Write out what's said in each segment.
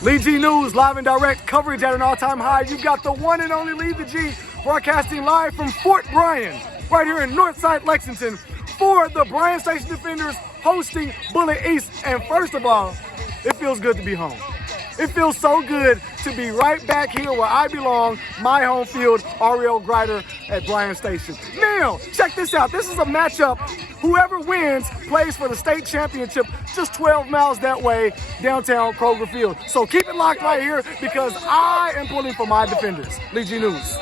Lee G News, live and direct coverage at an all-time high. You've got the one and only Lee the G, broadcasting live from Fort Bryan, right here in Northside, Lexington, for the Bryan Station Defenders hosting Bullitt East. And first of all, it feels good to be home. It feels so good to be right back here where I belong, my home field, Ariel Grider at Bryan Station. Now, check this out. This is a matchup. Whoever wins plays for the state championship just 12 miles that way, downtown Kroger Field. So keep it locked right here because I am pulling for my defenders. Lee G News.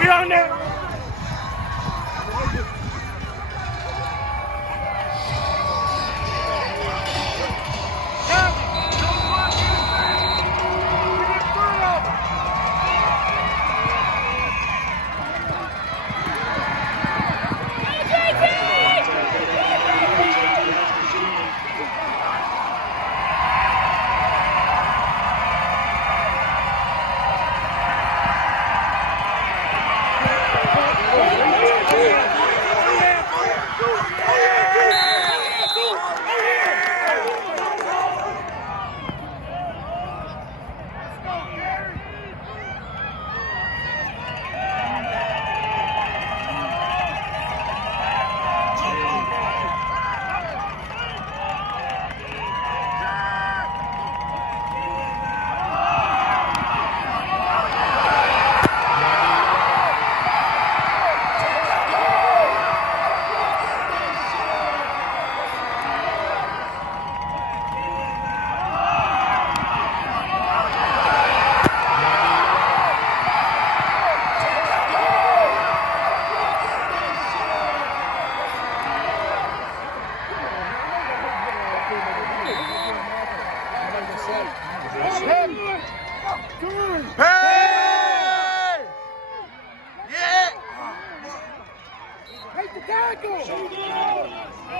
We on there.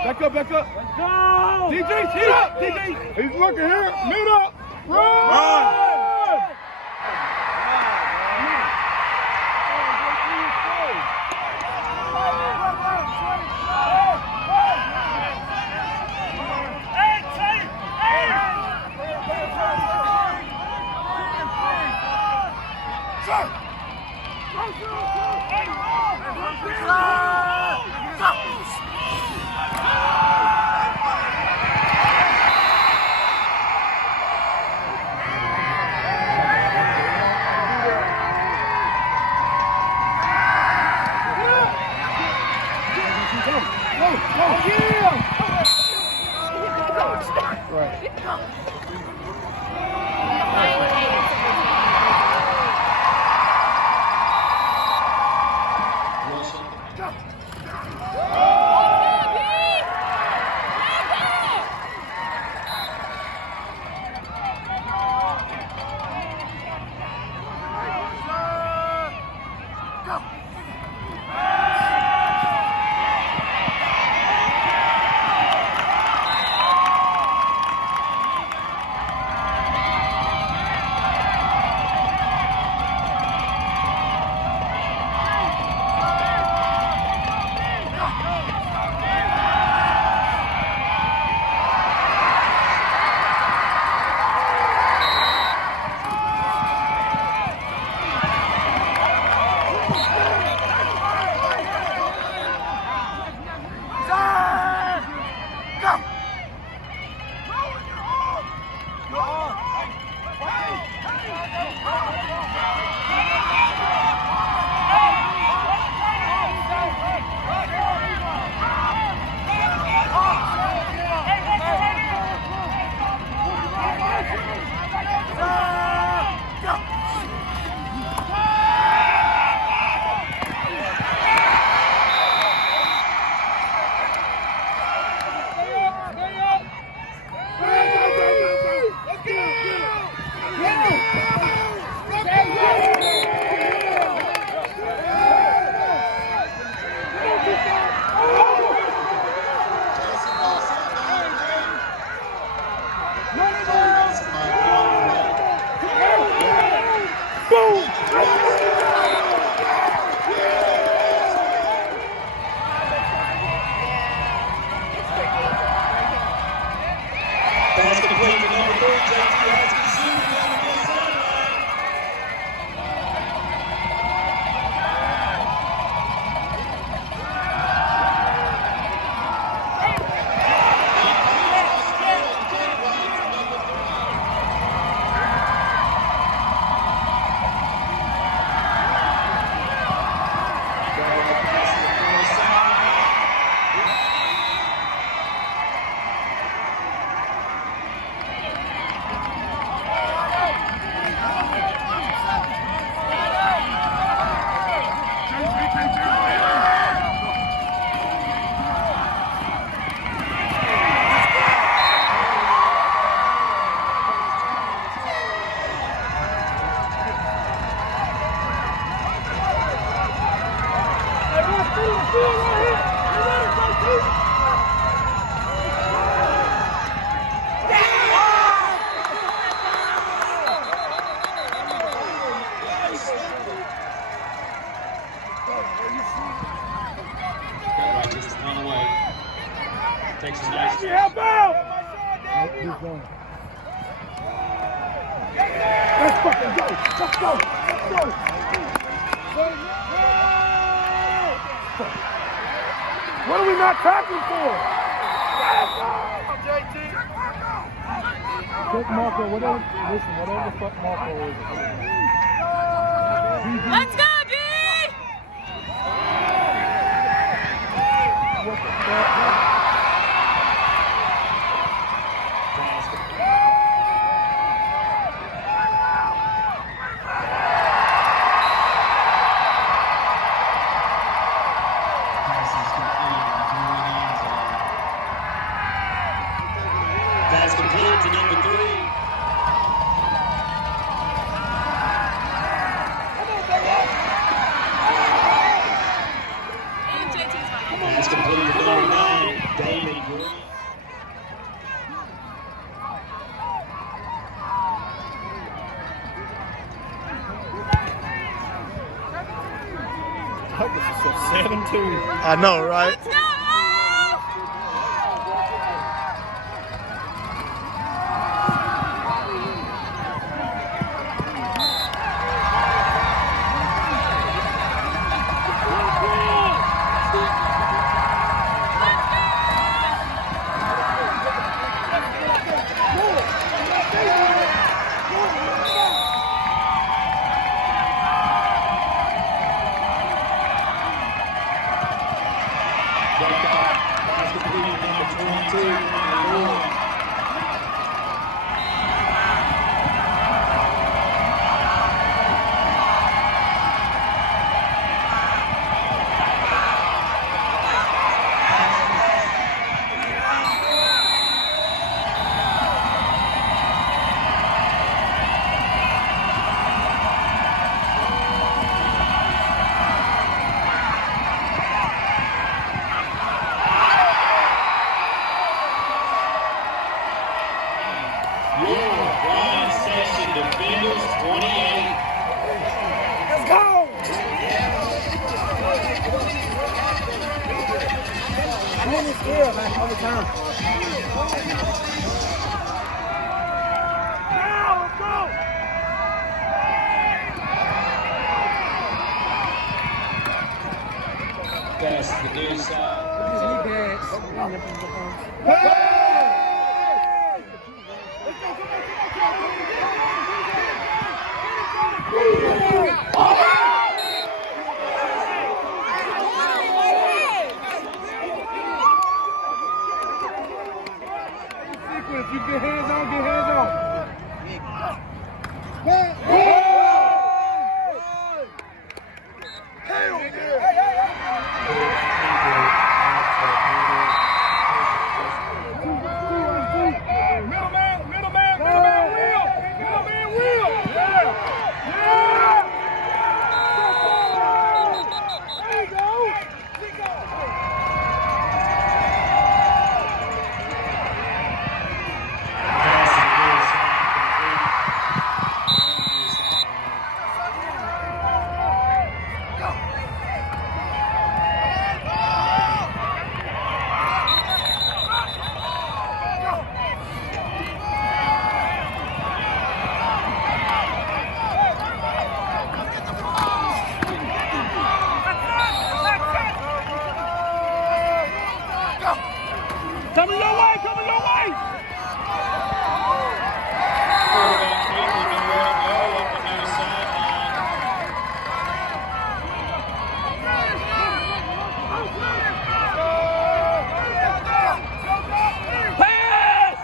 Back up. Let's go! DJ, sit up! DJ! He's looking here. Mute up! Run! takes his next. Help out! Let's fucking go! Let's go! Let's go! What are we not tackling for? Check Marco, whatever the fuck Marco is. Let's go, D! What the fuck? Pass complete to number 3. Pass complete to number 9, David Green. This is a 7-2. I know, right? Let's go! Pass complete to number 22, Bullitt. Bryan Session Defenders 28. Let's go! I'm in this field, man, all the time. Now, let's go! Pass to the near side. If you get hands on, get hands on. Middleman wheel. Yeah. There you go. Coming your way, coming your way! Quarterback keeper been ready to go up the near sideline. Pass!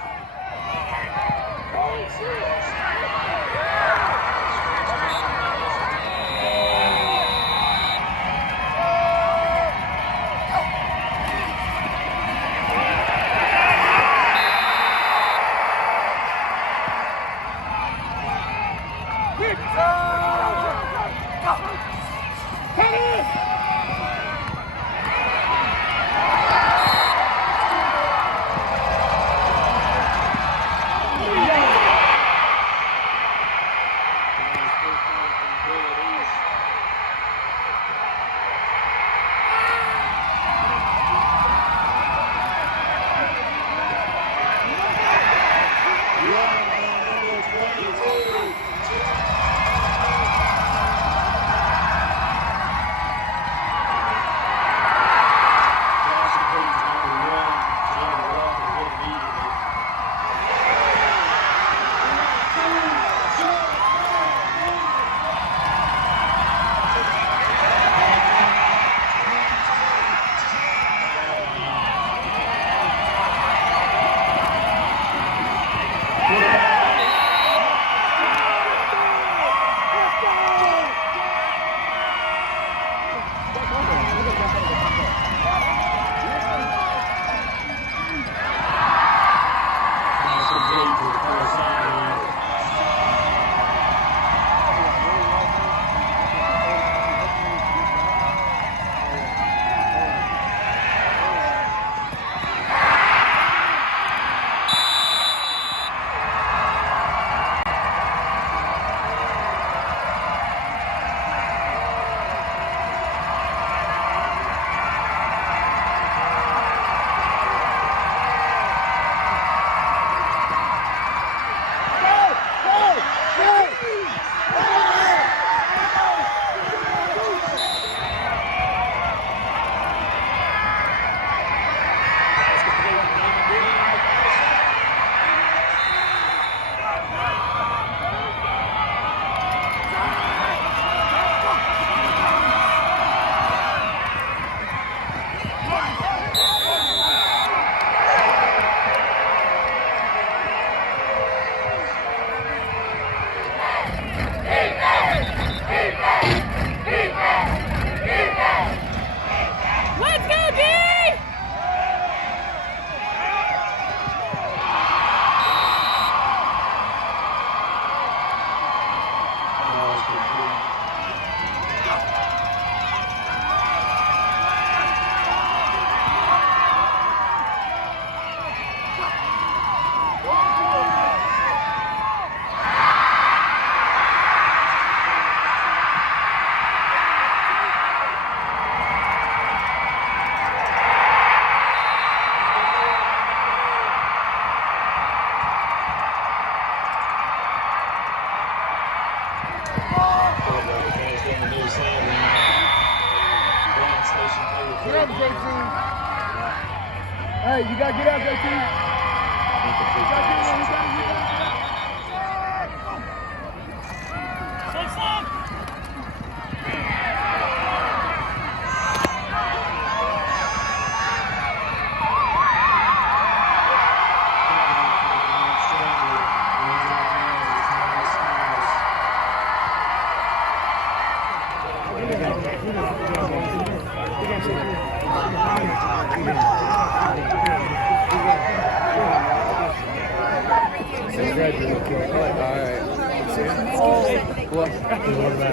Hey, you gotta get out there, team.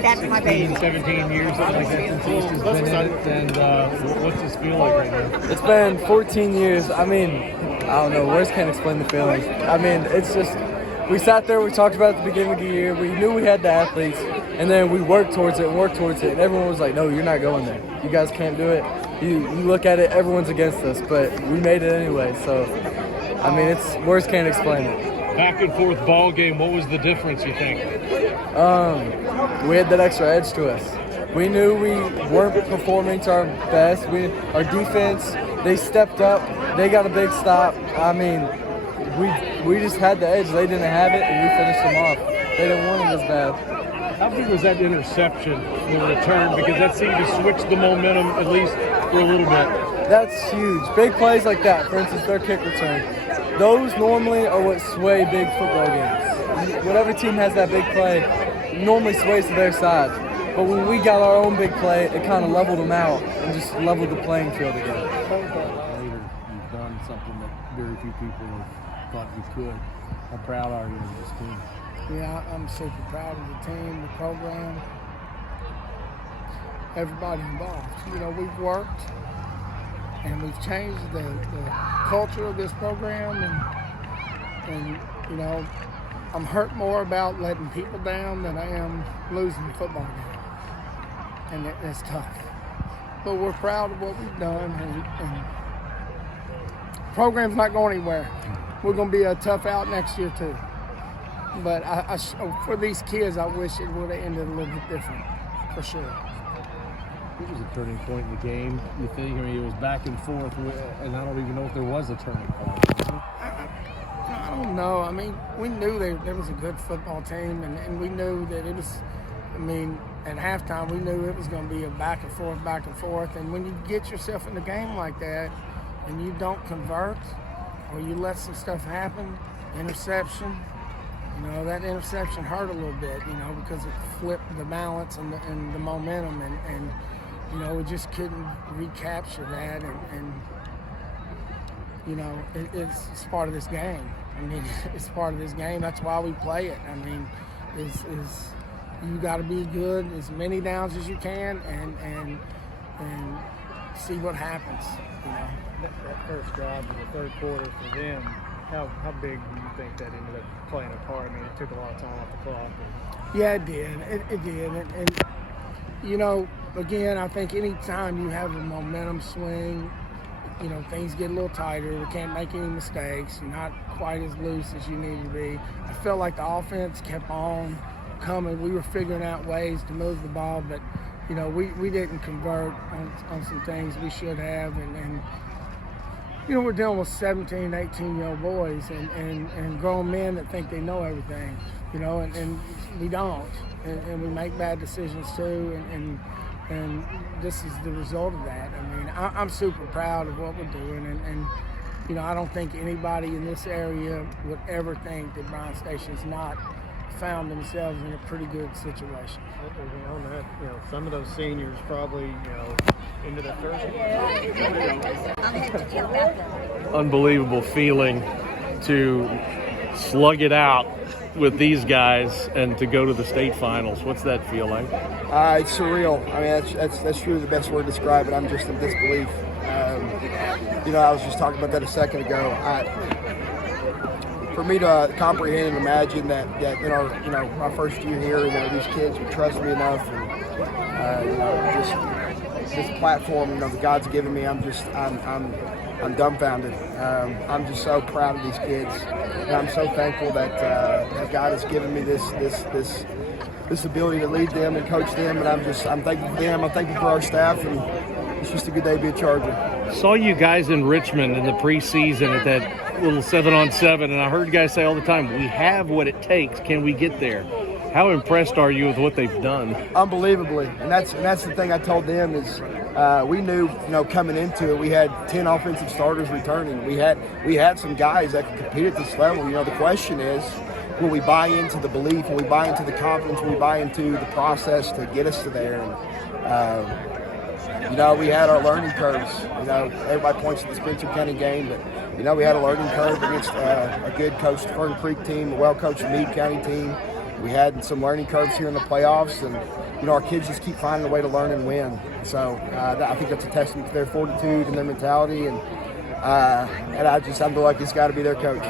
That's my baby. 17 years, something like that, since East has been in it. And what's this feel like right now? It's been 14 years. I mean, I don't know. Words can't explain the feeling. I mean, it's just, we sat there, we talked about it at the beginning of the year. We knew we had the athletes, and then we worked towards it, and everyone was like, no, you're not going there. You guys can't do it. You look at it, everyone's against us, but we made it anyway. So, I mean, words can't explain it. Back and forth ball game, what was the difference, you think? We had that extra edge to us. We knew we weren't performing to our best. Our defense, they stepped up. They got a big stop. I mean, we just had the edge. They didn't have it, and we finished them off. They didn't want it as bad. How big was that interception in return? Because that seemed to switch the momentum, at least for a little bit. That's huge. Big plays like that, for instance, their kick return. Those normally are what sway big football games. Whatever team has that big play normally sways to their side. But when we got our own big play, it kind of leveled them out and just leveled the playing field again. Later, you've done something that very few people have thought you could. How proud are you of this team? Yeah, I'm super proud of the team, the program, everybody involved. You know, we've worked and we've changed the culture of this program, and you know, I'm hurt more about letting people down than I am losing the football game, and it's tough. But we're proud of what we've done, and the program's not going anywhere. We're going to be a tough out next year too. But for these kids, I wish it would have ended a little bit different, for sure. It was a turning point in the game, you think? I mean, it was back and forth, and I don't even know if there was a turning point. I don't know. I mean, we knew there was a good football team, and we knew that it was, I mean, at halftime, we knew it was going to be a back and forth. And when you get yourself in a game like that and you don't convert or you let some stuff happen, interception, you know, that interception hurt a little bit, you know, because it flipped the balance and the momentum, and you know, we just couldn't recapture that, and you know, it's part of this game. I mean, it's part of this game. That's why we play it. I mean, is you got to be good as many downs as you can, and see what happens. You know, that first drive in the third quarter for them. How big do you think that ended up playing a part? I mean, it took a lot of time off the clock. Yeah, it did. It did. And you know, again, I think any time you have a momentum swing, you know, things get a little tighter. We can't make any mistakes. You're not quite as loose as you need to be. I felt like the offense kept on coming. We were figuring out ways to move the ball, but, you know, we didn't convert on some things we should have. And you know, we're dealing with 17, 18-year-old boys and grown men that think they know everything, you know, and we don't. And we make bad decisions too, and this is the result of that. I mean, I'm super proud of what we're doing, and you know, I don't think anybody in this area would ever think that Bryan Station's not found themselves in a pretty good situation. On that, you know, some of those seniors probably, you know, into their first. Unbelievable feeling to slug it out with these guys and to go to the state finals. What's that feel like? It's surreal. I mean, that's truly the best word to describe it. I'm just in disbelief. You know, I was just talking about that a second ago. For me to comprehend and imagine that in our first year here, you know, these kids would trust me enough, and you know, this platform, you know, that God's given me, I'm dumbfounded. I'm just so proud of these kids, and I'm so thankful that God has given me this ability to lead them and coach them, and I'm thankful for them. I'm thankful for our staff, and it's just a good day to be a Charger. Saw you guys in Richmond in the preseason at that little 7-on-7, and I heard guys say all the time, we have what it takes. Can we get there? How impressed are you with what they've done? Unbelievably, and that's the thing I told them is we knew, coming into it, we had 10 offensive starters returning. We had some guys that could compete at this level. The question is, will we buy into the belief? Will we buy into the confidence? Will we buy into the process to get us to there? And we had our learning curves. Everybody points to the Spencer County game, but we had a learning curve against a good coached Fern Creek team, a well-coached Meade County team. We had some learning curves here in the playoffs, and our kids just keep finding a way to learn and win. So I think that's a testament to their fortitude and their mentality, and I feel like it's got to be their coach.